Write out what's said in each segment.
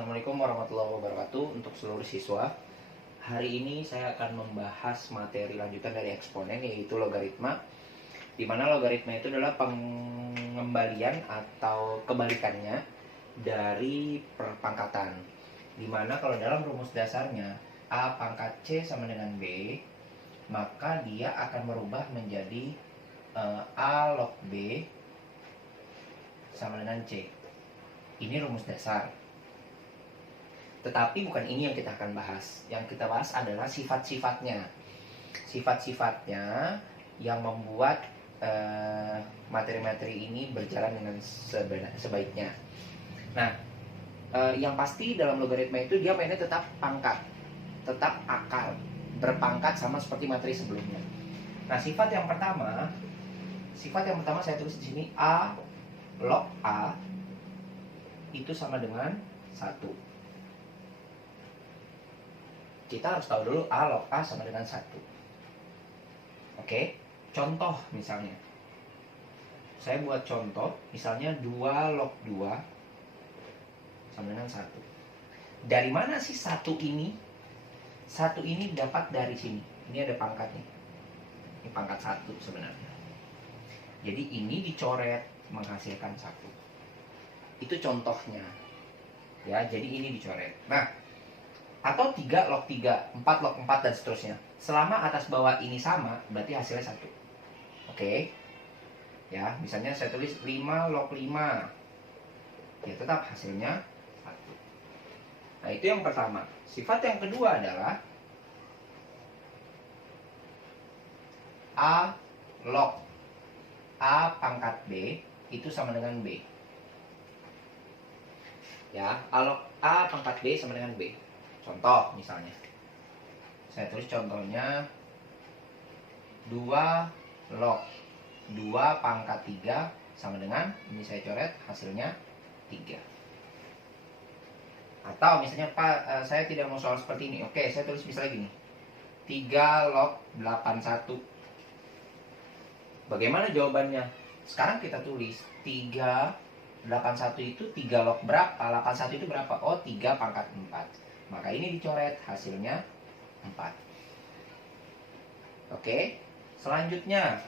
Assalamualaikum warahmatullahi wabarakatuh. Untuk seluruh siswa, hari ini saya akan membahas materi lanjutan dari eksponen, yaitu logaritma, di mana logaritma itu adalah pengembalian atau kebalikannya dari perpangkatan, di mana kalau dalam rumus dasarnya A pangkat C sama dengan B, maka dia akan merubah menjadi A log B sama dengan C. Ini rumus dasar. Tetapi bukan ini yang kita akan bahas. Yang kita bahas adalah sifat-sifatnya. Sifat-sifatnya yang membuat materi-materi ini berjalan dengan sebaiknya. Nah, yang pasti dalam logaritma itu dia mainnya tetap pangkat, tetap akar, berpangkat sama seperti materi sebelumnya. Nah, sifat yang pertama saya tulis di sini A log A itu sama dengan 1. Kita harus tahu dulu A log A sama dengan 1. Oke, contoh misalnya. Saya buat contoh, misalnya 2 log 2 sama dengan 1. Dari mana sih 1 ini? 1 ini dapat dari sini. Ini ada pangkatnya. Ini pangkat 1 sebenarnya. Jadi ini dicoret menghasilkan 1. Itu contohnya. Ya, jadi ini dicoret. Nah, atau 3 log 3, 4 log 4 dan seterusnya. Selama atas bawah ini sama, berarti hasilnya 1. Oke. Ya, misalnya saya tulis 5 log 5. Ya, tetap hasilnya 1. Nah, itu yang pertama. Sifat yang kedua adalah A log A pangkat B itu sama dengan B. Ya, A log A pangkat B sama dengan B. Contoh misalnya, saya tulis contohnya 2 log 2 pangkat 3 sama dengan, ini saya coret hasilnya 3. Atau misalnya Pak, saya tidak mau soal seperti ini. Oke, saya tulis misalnya gini, 3 log 81. Bagaimana jawabannya? Sekarang kita tulis 381 itu 3 log berapa? 81 itu berapa? Oh, 3 pangkat 4. Maka ini dicoret, hasilnya 4. Oke, selanjutnya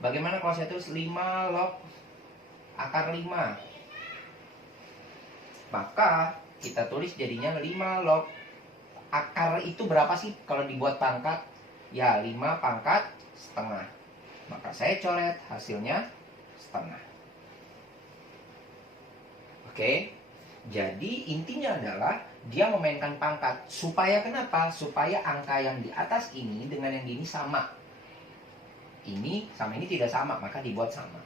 bagaimana kalau saya tulis 5 log akar 5? Maka kita tulis jadinya 5 log akar itu berapa sih kalau dibuat pangkat? Ya, 5 pangkat setengah. Maka saya coret, hasilnya setengah. Oke, jadi intinya adalah dia memainkan pangkat. Supaya kenapa? Supaya angka yang di atas ini dengan yang di ini sama. Ini sama ini tidak sama, maka dibuat sama.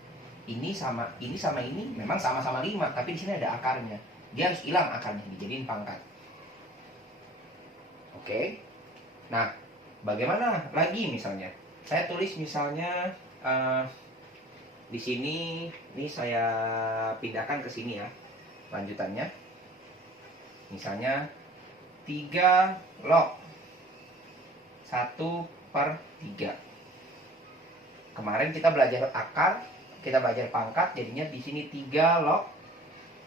Ini sama ini memang sama-sama 5, tapi di sini ada akarnya. Dia harus hilang akarnya, dijadiin pangkat. Oke. Nah, bagaimana lagi misalnya? Saya tulis misalnya di sini, ini saya pindahkan ke sini ya. Lanjutannya, misalnya 3 log 1/3. Kemarin kita belajar akar, kita belajar pangkat, jadinya di sini 3 log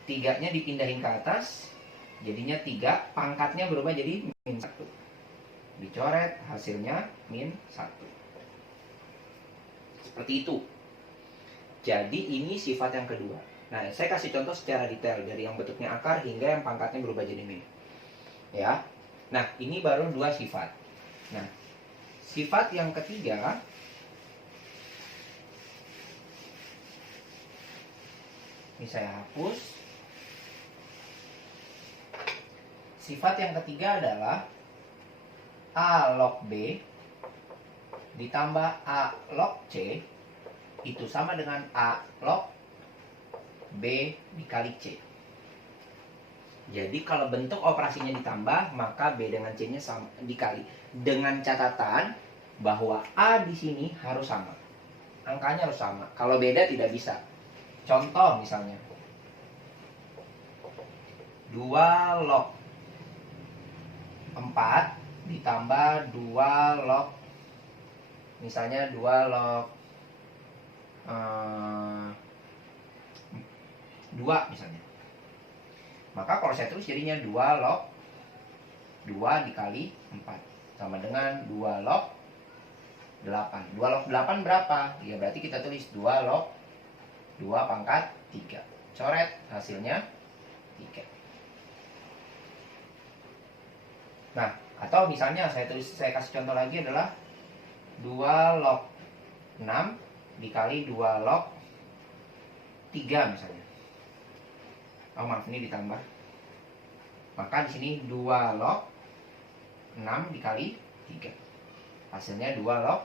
3-nya dipindahin ke atas, jadinya 3, pangkatnya berubah jadi min 1. Dicoret, hasilnya min 1. Seperti itu. Jadi ini sifat yang kedua. Nah, saya kasih contoh secara detail dari yang bentuknya akar hingga yang pangkatnya berubah jadi min. Ya. Nah, ini baru 2 sifat. Nah, sifat yang ketiga, ini saya hapus. Sifat yang ketiga adalah A log B ditambah A log C itu sama dengan A log B dikali C. Jadi kalau bentuk operasinya ditambah, maka B dengan C-nya sama dikali. Dengan catatan bahwa A di sini harus sama. Angkanya harus sama. Kalau beda tidak bisa. Contoh misalnya 2 log 4 ditambah 2 log, misalnya 2 log 2 misalnya. Maka kalau saya tulis jadinya 2 log 2 dikali 4 sama dengan 2 log 8. 2 log 8 berapa? Ya berarti kita tulis 2 log 2 pangkat 3. Coret, hasilnya 3. Nah, atau misalnya saya kasih contoh lagi adalah 2 log 6 dikali 2 log 3 misalnya. Oh maaf, ini ditambah. Maka di sini 2 log 6 dikali 3. Hasilnya 2 log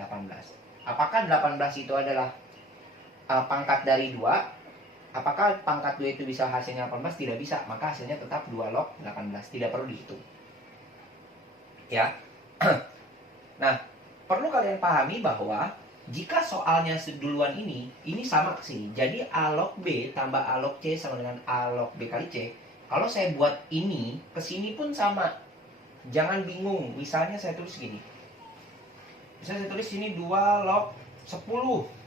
18. Apakah 18 itu adalah pangkat dari 2? Apakah pangkat 2 itu bisa hasilnya 18? Tidak bisa. Maka hasilnya tetap 2 log 18. Tidak perlu dihitung. Ya. Nah, perlu kalian pahami bahwa jika soalnya duluan ini sama ke sini. Jadi A log B tambah A log C sama dengan A log B kali C. Kalau saya buat ini, ke sini pun sama. Jangan bingung. Misalnya saya tulis gini. Misalnya saya tulis sini 2 log 10.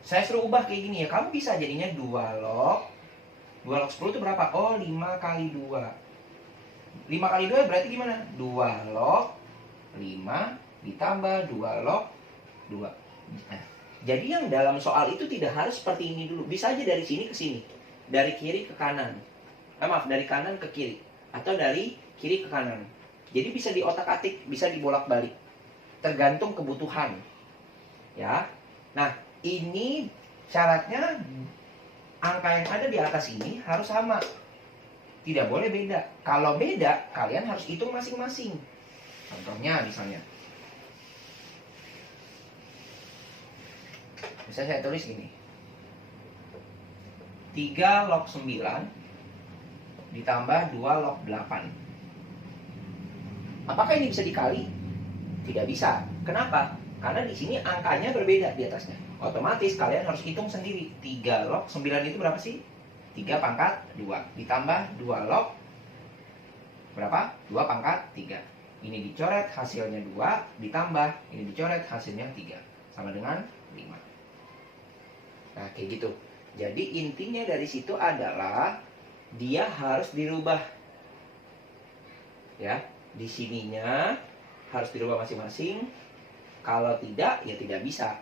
Saya suruh ubah kayak gini ya. Kamu bisa jadinya 2 log 10 itu berapa? Oh, 5 kali 2. 5 kali 2 berarti gimana? 2 log 5 ditambah 2 log 2. Nah, jadi yang dalam soal itu tidak harus seperti ini dulu. Bisa aja dari sini ke sini. Dari kiri ke kanan. Maaf, dari kanan ke kiri. Atau dari kiri ke kanan. Jadi bisa diotak-atik, bisa dibolak-balik. Tergantung kebutuhan. Ya. Nah, ini syaratnya angka yang ada di atas ini harus sama. Tidak boleh beda. Kalau beda, kalian harus hitung masing-masing. Contohnya misalnya. Misalnya saya tulis gini. 3 log 9 ditambah 2 log 8. Apakah ini bisa dikali? Tidak bisa. Kenapa? Karena di sini angkanya berbeda di atasnya. Otomatis kalian harus hitung sendiri. 3 log 9 itu berapa sih? 3 pangkat 2 ditambah 2 log berapa? 2 pangkat 3. Ini dicoret hasilnya 2 ditambah ini dicoret hasilnya 3 sama dengan 5. Nah, kayak gitu. Jadi intinya dari situ adalah dia harus dirubah. Ya, di sininya harus dirubah masing-masing. Kalau tidak, ya tidak bisa.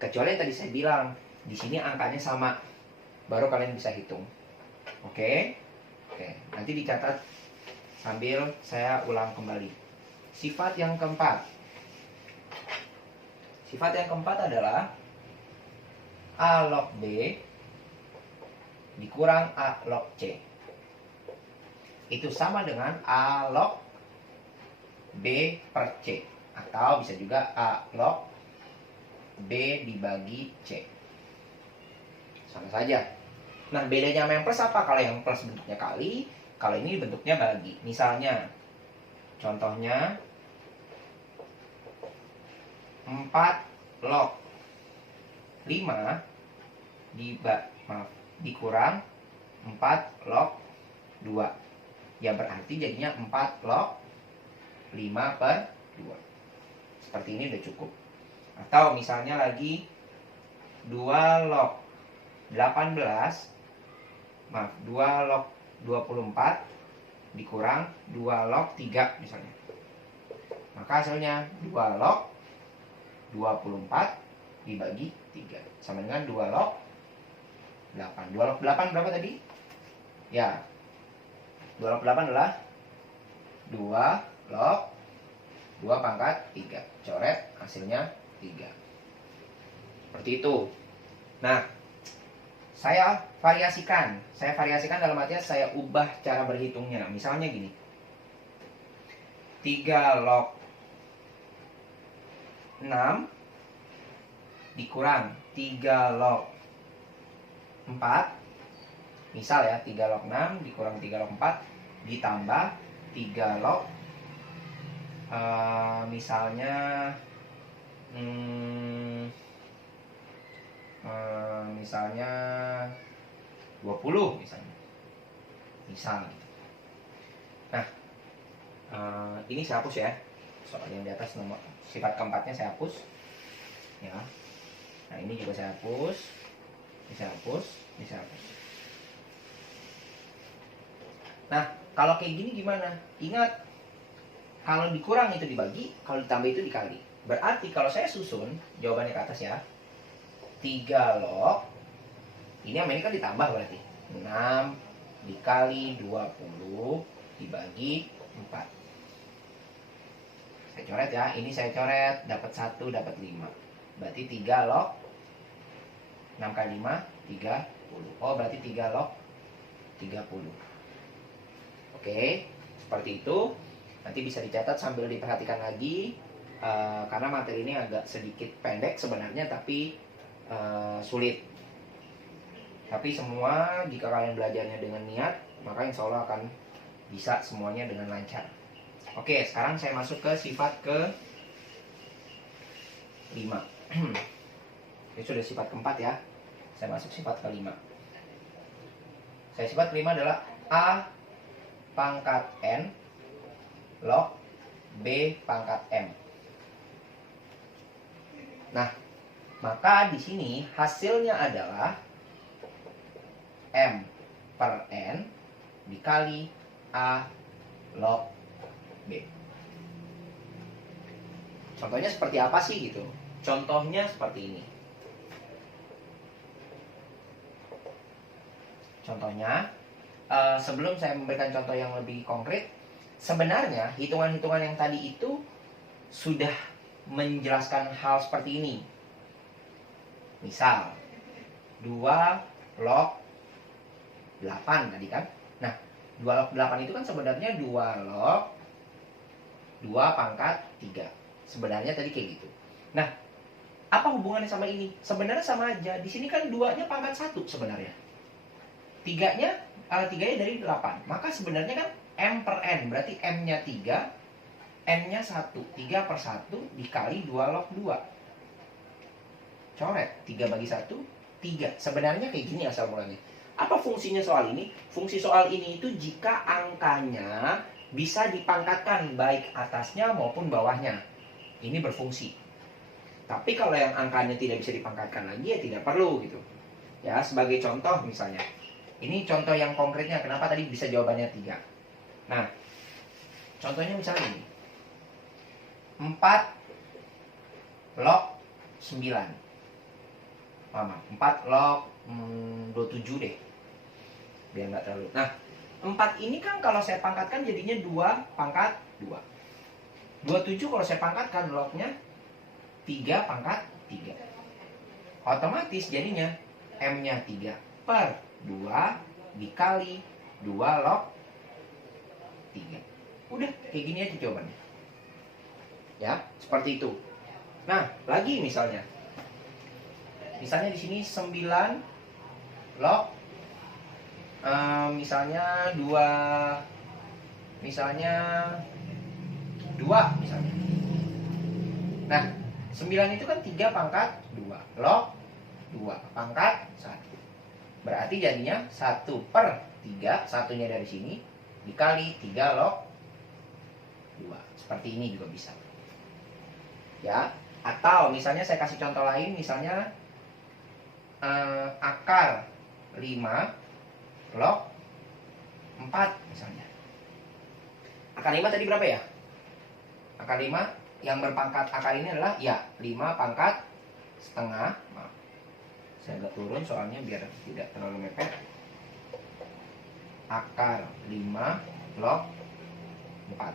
Kecuali yang tadi saya bilang, di sini angkanya sama. Baru kalian bisa hitung. Oke? Oke, nanti dicatat sambil saya ulang kembali. Sifat yang keempat. Sifat yang keempat adalah A log B dikurang A log C. Itu sama dengan A log B per C. Atau bisa juga A log B dibagi C. Sama saja. Nah, bedanya sama yang plus apa? Kalau yang plus bentuknya kali, kalau ini bentuknya bagi. Misalnya, contohnya 4 log 5 dikurang 4 log 2. Ya berarti jadinya 4 log 5 per 2. Seperti ini udah cukup. Atau misalnya lagi 2 log 18 2 log 24 dikurang 2 log 3 misalnya. Maka hasilnya 2 log 24 dibagi 3 sama dengan 2 log 8. 2 log 8 berapa tadi? Ya, 2 log 8 adalah 2 log 2 pangkat 3. Coret, hasilnya 3. Seperti itu. Nah, saya variasikan. Saya variasikan dalam artinya saya ubah cara berhitungnya. Misalnya gini. 3 log 6 dikurang 3 log 4. Misal ya, 3 log 6 dikurang 3 log 4 ditambah 3 log misalnya misalnya 20 misalnya. Misal gitu. Nah, ini saya hapus ya. Soal yang di atas nomor sifat keempatnya saya hapus. Ya. Nah, ini juga saya hapus. Ini saya hapus, ini saya hapus. Nah, kalau kayak gini gimana? Ingat, kalau dikurang itu dibagi, kalau ditambah itu dikali. Berarti kalau saya susun jawabannya ke atas ya. 3 log, ini sama ini kan ditambah berarti. 6 dikali 20 dibagi 4. Saya coret ya, ini saya coret, dapat 1, dapat 5. Berarti 3 log 6 kali 5, 30. Oh, berarti 3 log 30. Oke, seperti itu. Nanti bisa dicatat sambil diperhatikan lagi. Karena materi ini agak sedikit pendek sebenarnya, tapi sulit. Tapi semua jika kalian belajarnya dengan niat, maka insya Allah akan bisa semuanya dengan lancar. Oke, sekarang saya masuk ke sifat ke 5. Ini sudah sifat keempat ya. Saya masuk sifat ke 5. Saya sifat ke 5 adalah A pangkat N log B pangkat M. Nah, maka di sini hasilnya adalah M per N dikali A log B. Contohnya seperti apa sih gitu? Contohnya seperti ini. Contohnya, sebelum saya memberikan contoh yang lebih konkret, sebenarnya hitungan-hitungan yang tadi itu sudah menjelaskan hal seperti ini. Misal 2 log 8 tadi kan. Nah, 2 log 8 itu kan sebenarnya 2 log 2 pangkat 3. Sebenarnya tadi kayak gitu. Nah, apa hubungannya sama ini? Sebenarnya sama aja. Di sini kan 2-nya pangkat 1 sebenarnya. 3-nya dari 8. Maka sebenarnya kan M per N. Berarti M-nya 3, N-nya 1. 3 per 1 dikali 2 log 2. Coret. 3 bagi 1, 3. Sebenarnya kayak gini asal mulanya. Apa fungsinya soal ini? Fungsi soal ini itu jika angkanya bisa dipangkatkan baik atasnya maupun bawahnya. Ini berfungsi. Tapi kalau yang angkanya tidak bisa dipangkatkan lagi ya tidak perlu gitu. Ya, sebagai contoh misalnya. Ini contoh yang konkretnya kenapa tadi bisa jawabannya 3. Nah, contohnya misalnya ini. 4 log 9. 4 log 27 deh. Biar nggak terlalu. Nah, 4 ini kan kalau saya pangkatkan jadinya 2 pangkat 2. 27 kalau saya pangkatkan lognya 3 pangkat 3. Otomatis jadinya M-nya 3 per 2 dikali 2 log 3. Udah, kayak gini aja jawabannya. Ya, seperti itu. Nah, lagi misalnya. Misalnya di sini 9 log misalnya 2 misalnya Nah, 9 itu kan 3 pangkat 2 log 2 pangkat 1. Berarti jadinya 1 per 3, satunya dari sini dikali 3 log 2. Seperti ini juga bisa. Ya, atau misalnya saya kasih contoh lain, misalnya akar 5 log 4 misalnya. Akar 5 tadi berapa ya? Akar 5 yang berpangkat akar ini adalah ya 5 pangkat setengah. Maaf, saya agak turun soalnya biar tidak terlalu mepet. Akar 5 log 4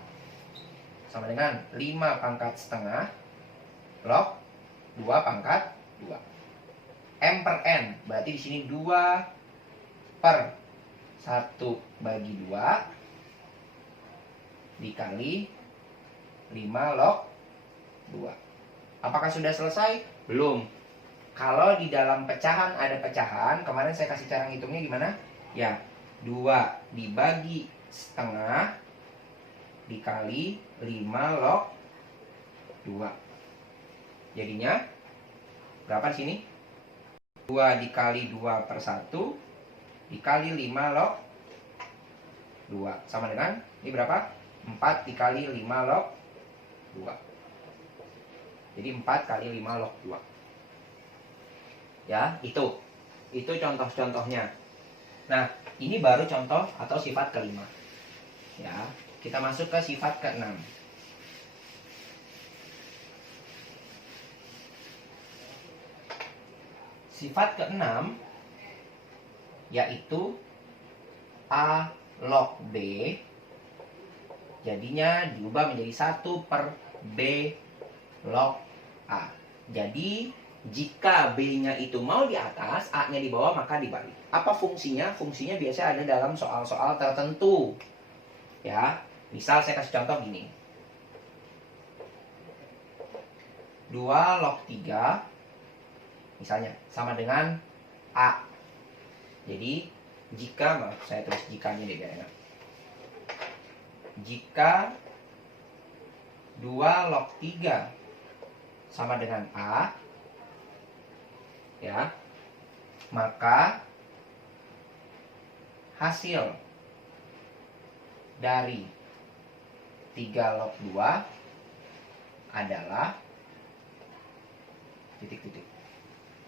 sama dengan 5 pangkat setengah log 2 pangkat 2. M per N berarti di sini 2 per 1 bagi 2 dikali 5 log 2. Apakah sudah selesai? Belum. Kalau di dalam pecahan ada pecahan, kemarin saya kasih cara ngitungnya gimana? Ya, 2 dibagi setengah dikali 5 log 2. Jadinya berapa di sini? 2 dikali 2 per 1 dikali 5 log 2. Sama dengan, ini berapa? 4 dikali 5 log 2. Jadi 4 kali 5 log 2. Ya, itu contoh-contohnya. Nah, ini baru contoh atau sifat kelima. Ya, kita masuk ke sifat ke-6. Sifat ke-6 yaitu A log B jadinya diubah menjadi 1/B log A. Jadi jika B-nya itu mau di atas, A-nya di bawah, maka dibalik. Apa fungsinya? Fungsinya biasanya ada dalam soal-soal tertentu. Ya, misal saya kasih contoh gini. 2 log 3 misalnya sama dengan A. Jadi jika, maaf saya tulis jikanya deh biar enak. Jika 2 log 3 sama dengan A, ya, maka hasil dari 3 log 2 adalah titik-titik.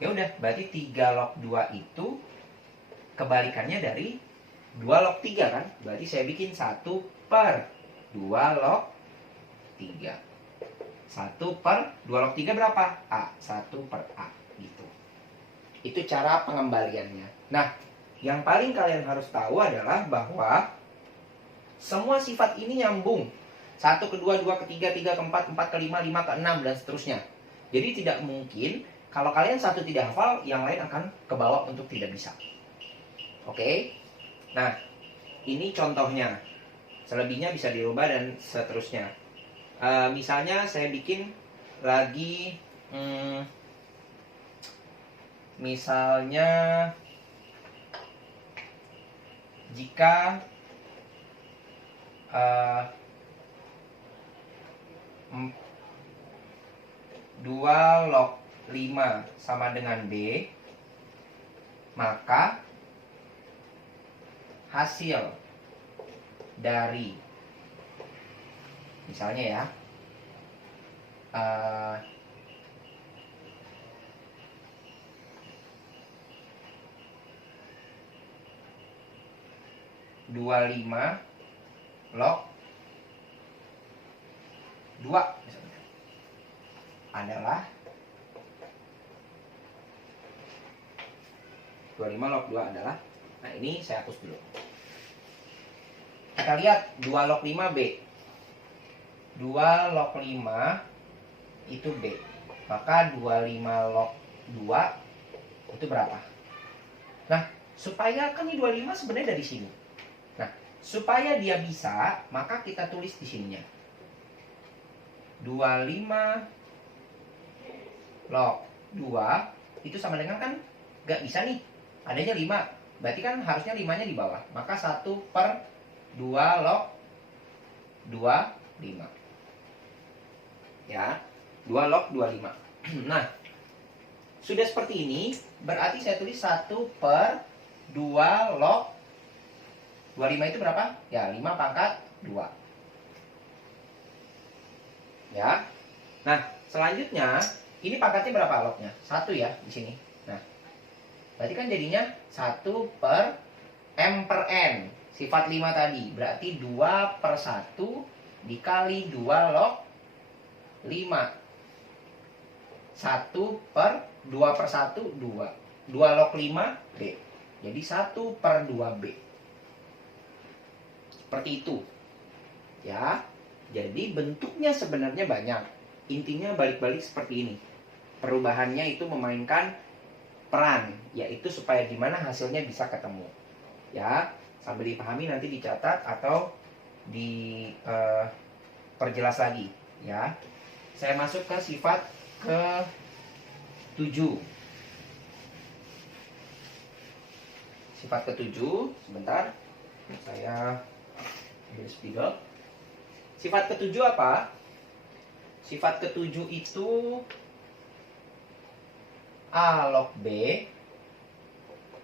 Ya udah, berarti 3 log 2 itu kebalikannya dari 2 log 3 kan? Berarti saya bikin 1/2 log 3. 1/2 log 3 berapa? A. 1/A gitu. Itu cara pengembaliannya. Nah, yang paling kalian harus tahu adalah bahwa semua sifat ini nyambung. 1 ke 2, 2 ke 3, 3 ke 4, 4 ke 5, 5 ke 6, dan seterusnya. Jadi tidak mungkin kalau kalian satu tidak hafal, yang lain akan kebawa untuk tidak bisa. Oke? Nah, ini contohnya. Selebihnya bisa dirubah dan seterusnya. Misalnya saya bikin lagi, misalnya jika 2 log 5 sama dengan B, maka hasil dari, misalnya ya, 25 log 2 misalnya, adalah 25 log 2 adalah, nah ini saya hapus dulu. Kita lihat 2 log 5 B. 2 log 5 itu B. Maka 25 log 2 itu berapa? Nah, supaya kan ini 25 sebenarnya dari sini. Nah, supaya dia bisa, maka kita tulis di sininya. 25 log 2 itu sama dengan, kan gak bisa nih, adanya 5. Berarti kan harusnya 5-nya di bawah. Maka 1/2 log 25. Ya, 2 log 25. Nah, sudah seperti ini, berarti saya tulis 1/2 log 25 itu berapa? Ya, 5 pangkat 2. Ya. Nah, selanjutnya ini pangkatnya berapa lognya? 1 ya di sini. Nah, berarti kan jadinya 1/m/n. Sifat 5 tadi. Berarti 2/1 dikali 2 log 5. 2/1, 2. 2 log 5, B. Jadi 1/2B. Seperti itu. Ya. Jadi bentuknya sebenarnya banyak. Intinya balik-balik seperti ini. Perubahannya itu memainkan peran, yaitu supaya gimana hasilnya bisa ketemu. Ya, sambil dipahami nanti dicatat atau diperjelas lagi. Ya, saya masuk ke sifat ke-7. Sifat ke-7, sebentar, saya ambil spidol. Sifat ke-7 apa? Sifat ke-7 itu A log B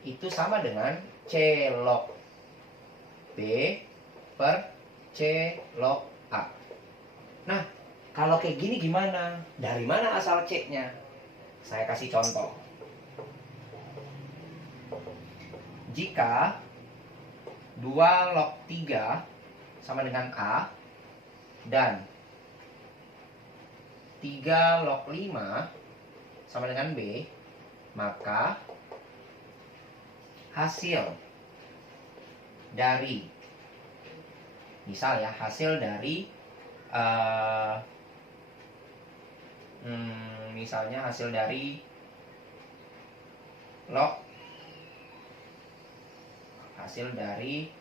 itu sama dengan C log B per C log A. Nah, kalau kayak gini gimana? Dari mana asal C-nya? Saya kasih contoh. Jika 2 log 3 sama dengan A dan 3 log 5 sama dengan B, maka hasil dari, misal ya, hasil dari misalnya hasil dari log, hasil dari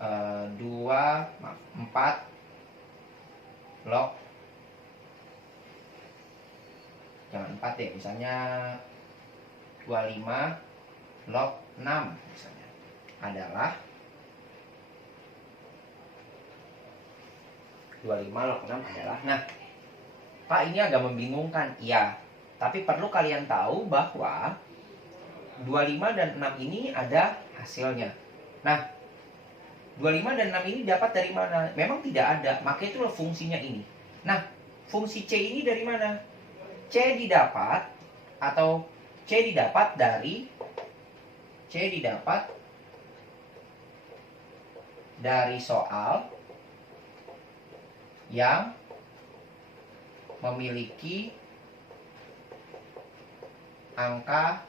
4 log, jangan 4 deh, misalnya 25 log 6 misalnya, adalah 25 log 6 adalah, nah Pak, ini agak membingungkan. Iya, tapi perlu kalian tahu bahwa 25 dan 6 ini ada hasilnya. Nah, 25 dan 6 ini dapat dari mana? Memang tidak ada, maka itulah fungsinya ini. Nah, fungsi C ini dari mana? C didapat dari soal yang memiliki angka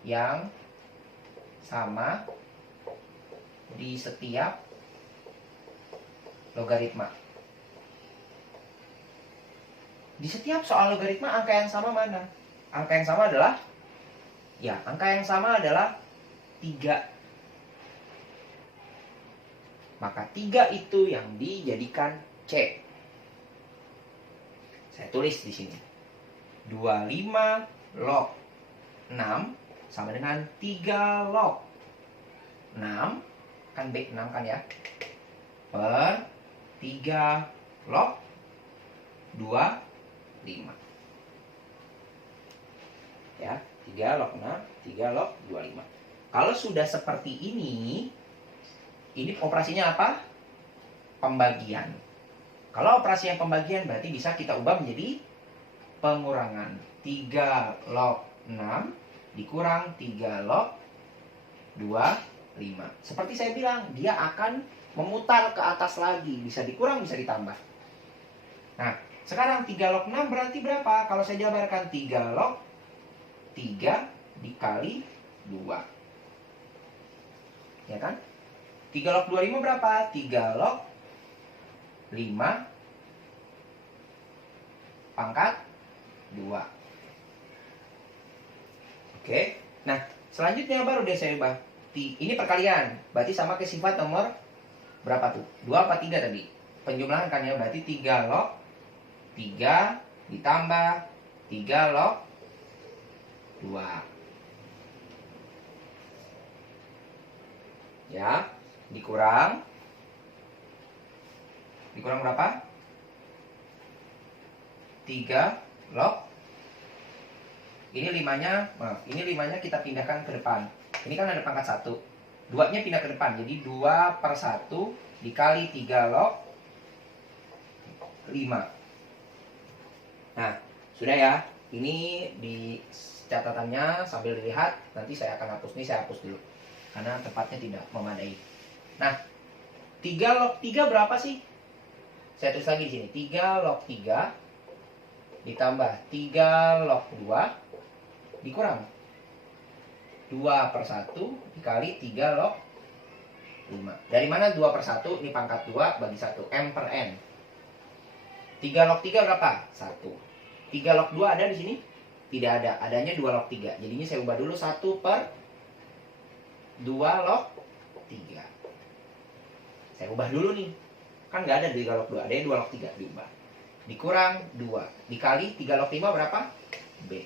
yang sama di setiap logaritma. Di setiap soal logaritma, angka yang sama mana? Angka yang sama adalah, ya, angka yang sama adalah 3. Maka 3 itu yang dijadikan C. Saya tulis di sini. 25 log 6 sama dengan 3 log 6, kan B 6 kan ya, per 3 log 25. Ya, 3 log 6, 3 log 25. Kalau sudah seperti ini operasinya apa? Pembagian. Kalau operasi yang pembagian berarti bisa kita ubah menjadi pengurangan. 3 log 6 dikurang 3 log 25. Seperti saya bilang, dia akan memutar ke atas lagi. Bisa dikurang, bisa ditambah. Nah, sekarang 3 log 6 berarti berapa? Kalau saya jabarkan 3 log 3 dikali 2. Ya kan? 3 log 25 berapa? 3 log 5 pangkat 2. Oke. Nah, selanjutnya baru deh saya ubah. Ini perkalian. Berarti sama ke sifat nomor berapa tuh? 2 apa 3 tadi? Penjumlahan kan ya. Berarti 3 log 3 ditambah 3 log 2. Ya, dikurang berapa? 3 log. Ini 5-nya kita pindahkan ke depan. Ini kan ada pangkat 1. 2-nya pindah ke depan. Jadi 2/1 dikali 3 log 5. Nah, sudah ya. Ini di catatannya sambil dilihat. Nanti saya akan hapus. Ini saya hapus dulu, karena tempatnya tidak memadai. Nah, 3 log 3 berapa sih? Saya tulis lagi di sini. 3 log 3 ditambah 3 log 2 dikurang 2/1 dikali 3 log 5. Dari mana 2/1? Ini pangkat 2 bagi 1. M per N. 3 log 3 berapa? 1. 3 log 2 ada di sini? Tidak ada. Adanya 2 log 3. Jadinya saya ubah dulu 1/2 log 3. Saya ubah dulu nih. Kan nggak ada 3 log 2. Adanya 2 log 3. Diubah. Dikurang 2. Dikali 3 log 5 berapa? B.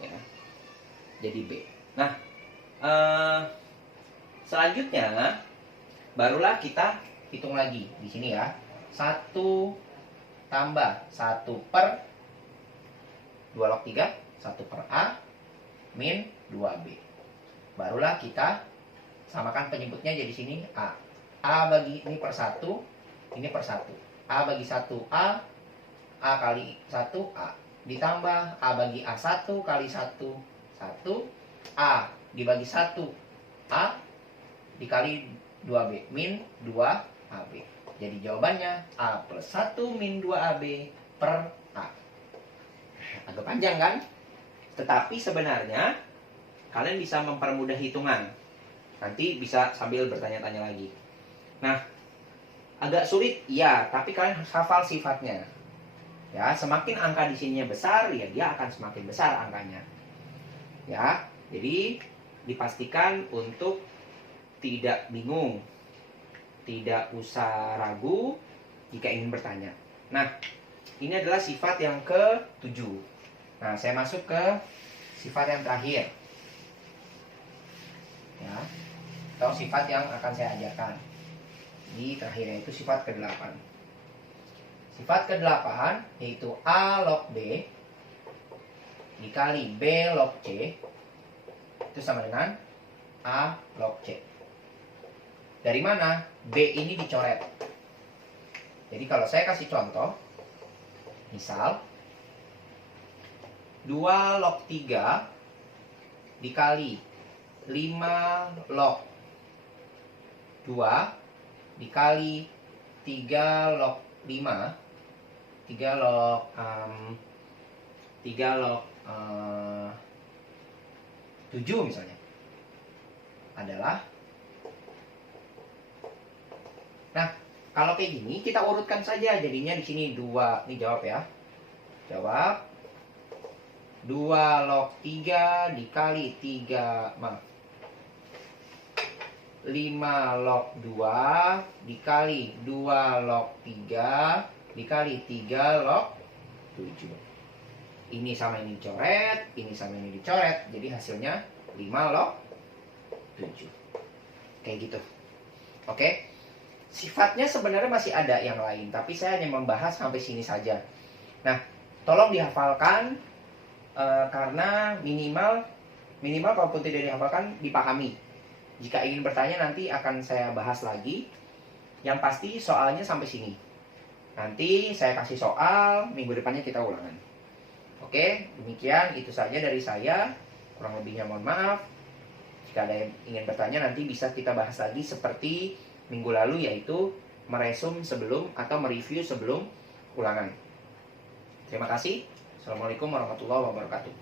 Ya. Jadi B. Nah, selanjutnya barulah kita hitung lagi di sini ya. 1 tambah 1/2 log 3, 1/A min 2B. Barulah kita samakan penyebutnya jadi sini A. A bagi ini per 1, ini per 1. A bagi 1 A kali 1 A. Ditambah A bagi A 1 kali 1 1. A dibagi 1 A dikali 2B min 2AB. Jadi jawabannya A plus 1 min 2AB per A. Agak panjang kan? Tetapi sebenarnya kalian bisa mempermudah hitungan. Nanti bisa sambil bertanya-tanya lagi. Nah, agak sulit, ya, tapi kalian harus hafal sifatnya. Ya, semakin angka di sininya besar, ya dia akan semakin besar angkanya. Ya, jadi dipastikan untuk tidak bingung, tidak usah ragu jika ingin bertanya. Nah, ini adalah sifat yang ke-7. Nah, saya masuk ke sifat yang terakhir. Ya, atau sifat yang akan saya ajarkan. Di terakhirnya itu sifat ke-8. Sifat ke-8 yaitu A log B dikali B log C itu sama dengan A log C. Dari mana? B ini dicoret. Jadi kalau saya kasih contoh, misal 2 log 3 dikali 5 log 2 dikali 3 log 5, 3 log 7 misalnya adalah. Nah, kalau kayak gini kita urutkan saja jadinya di sini 2. Ini jawab ya. Jawab 2 log 3 dikali 5 log 2 dikali 2 log 3 dikali 3 log 7. Ini sama ini dicoret, ini sama ini dicoret. Jadi hasilnya 5 log 7. Kayak gitu. Oke. Sifatnya sebenarnya masih ada yang lain, tapi saya hanya membahas sampai sini saja. Nah, tolong dihafalkan karena minimal kalaupun tidak dihafalkan dipahami. Jika ingin bertanya nanti akan saya bahas lagi. Yang pasti soalnya sampai sini. Nanti saya kasih soal, minggu depannya kita ulangan. Oke, demikian itu saja dari saya. Kurang lebihnya mohon maaf. Jika ada yang ingin bertanya nanti bisa kita bahas lagi seperti minggu lalu, yaitu meresum sebelum atau mereview sebelum ulangan. Terima kasih. Assalamualaikum warahmatullahi wabarakatuh.